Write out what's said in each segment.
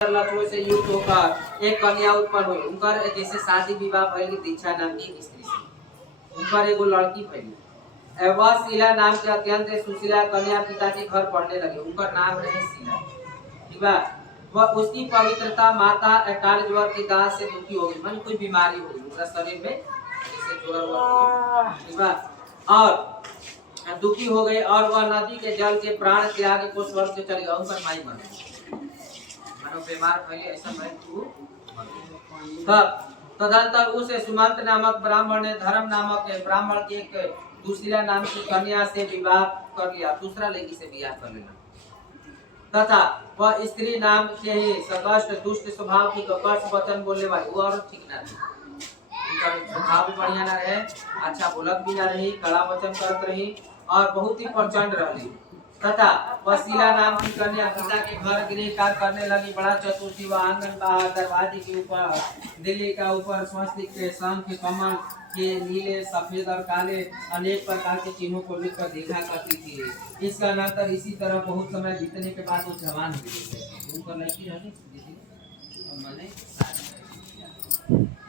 लक्ष्मण से युक्त होकर एक कन्या उत्पन्न हुई। उनकर जैसे शादी विवाह भइल दीक्षा नाम की एक स्त्री से। उनकर एगो लड़की भइल। वह शीला नाम के अत्यंत सुशीला कन्या पिता के घर पढ़ने लगे। उनकर नाम रहे शीला। ठीक बा। वह उसकी पवित्रता माता अकाल ज्वर के दास से दुखी हो गई। मन कोई बीमारी हो गई उनका शरीर में, जैसे जोड़ा हुआ। ठीक बा। और दुखी हो गए और वह नदी के जल के प्राण त्याग को स्वर्ग से चली गई। उनकर माई मर गई। बीमार भइले ऐसा मैं तू तब तदंतर उस सुमंत नामक ब्राह्मण ने धर्म नामक ब्राह्मण की एक दुशीला नाम की कन्या से विवाह कर लिया। दूसरा लड़की से विवाह कर लेना तथा वह स्त्री नाम के ही सकष्ट दुष्ट स्वभाव की कपट वचन बोलने वाली। वो और ठीक ना थी। उनका स्वभाव भी बढ़िया ना रहे, अच्छा बोलत भी ना रही, कड़ा वचन करत रही और बहुत ही प्रचंड रही। तथा वसीला नाम की कन्या पिता के घर गृह कार्य करने लगी। बड़ा चतुर थी। वह आंगन बाहर दरवाजे के ऊपर दिल्ली का ऊपर स्वस्तिक के शंख कमल के नीले सफेद और काले अनेक प्रकार के चिन्हों को लिखकर देखा करती थी। इसका नंतर इसी तरह बहुत समय बीतने के बाद वो जवान हो गई। उनका लड़की रहती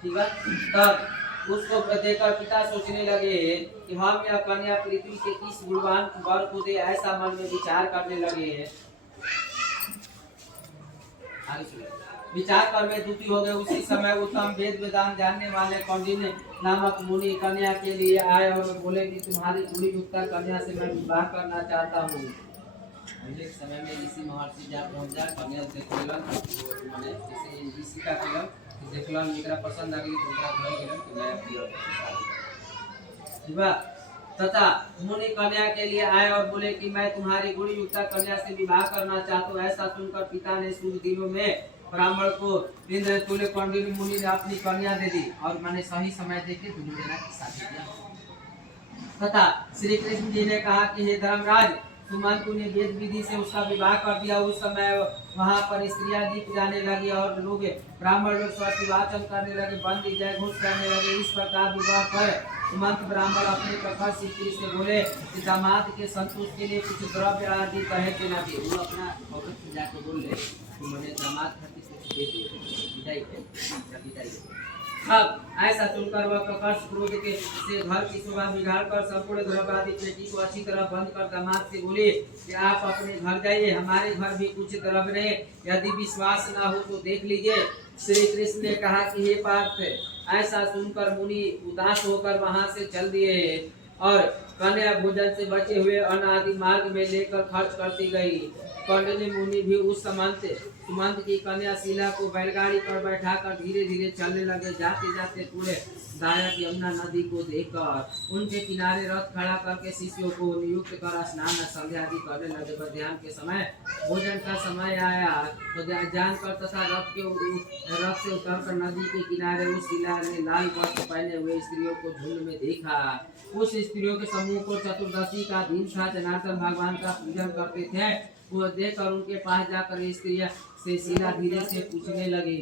ठीक है। तब उसको देखकर पिता सोचने लगे कि हम यह कन्या पृथ्वी के किस गुणवान वर को दे, ऐसा मन में विचार करने लगे। विचार कर में दुखी हो गए। उसी समय उत्तम वेद वेदांत जानने वाले कौंडिन्य नामक मुनि कन्या के लिए आए और बोले कि तुम्हारी गुणी युक्त कन्या से मैं विवाह करना चाहता हूँ। एक समय में ऋषि महर्षि जा पहुंच जा कन्या देखलन, माने जैसे ऋषि का केलन देखलन, एकरा पसंद आ गई तो एकरा घर गेलन कि नया प्रिय ठीक बा। तथा मुनि कन्या के लिए आए और बोले कि मैं तुम्हारी गुणी युक्त कन्या से विवाह करना चाहता हूँ। ऐसा सुनकर पिता ने शुभ दिनों में ब्राह्मण को इंद्र तुल्य कौंडिन्य मुनि ने अपनी कन्या दे दी और मैंने सही समय देखे दोनों जना की शादी किया। तथा श्री कृष्ण जी ने कहा कि हे धर्मराज, सुमंतु ने वेद विधि से उसका विवाह कर दिया। उस समय वहां पर स्त्रियां दीप जाने लगी और लोग ब्राह्मण लोग स्वस्ति वाचन करने लगे, बंदी जय घोष करने लगे। इस प्रकार विवाह कर सुमंत ब्राह्मण अपने प्रखर स्त्री से बोले कि दामाद के संतोष के लिए कुछ द्रव्य आदि कहे के ना दिए। वो अपना भगत से जाके बोल ले कि मैंने दामाद खातिर कुछ दे दिए, विदाई के। अब ऐसा सुनकर वह प्रकर्ष क्रोध के से घर की शोभा बिगाड़ कर संपूर्ण द्रव्यादि पेटी को अच्छी तरह बंद कर दामाद से बोले कि आप अपने घर जाइए, हमारे घर भी कुछ द्रव्य रहे, यदि विश्वास न हो तो देख लीजिए। श्री कृष्ण ने कहा कि हे पार्थ, ऐसा सुनकर मुनि उदास होकर वहां से चल दिए और कन्या भोजन से बचे हुए अन्न आदि मार्ग में लेकर खर्च करती गई। कौंडिन्य मुनि भी उस सुमंत की कन्या शीला को बैलगाड़ी पर बैठाकर धीरे धीरे चलने लगे। जाते जाते पूरे दायक यमुना नदी को देखकर उनके किनारे रथ खड़ा करके शिष्यों को नियुक्त कर स्नान संध्या आदि करने लगे। मध्याह्न के समय भोजन का समय आया तो जानकर तथा रथ से उतरकर नदी के किनारे उस शीला ने लाल वस्त्र पहने हुए स्त्रियों को झुंड में देखा। उस स्त्रियों के समूह को चतुर्दशी का दिन था। जनार्दन भगवान का पूजन करते थे। वो देखकर उनके पास जाकर स्त्रियां से शीला धीरे से पूछने लगी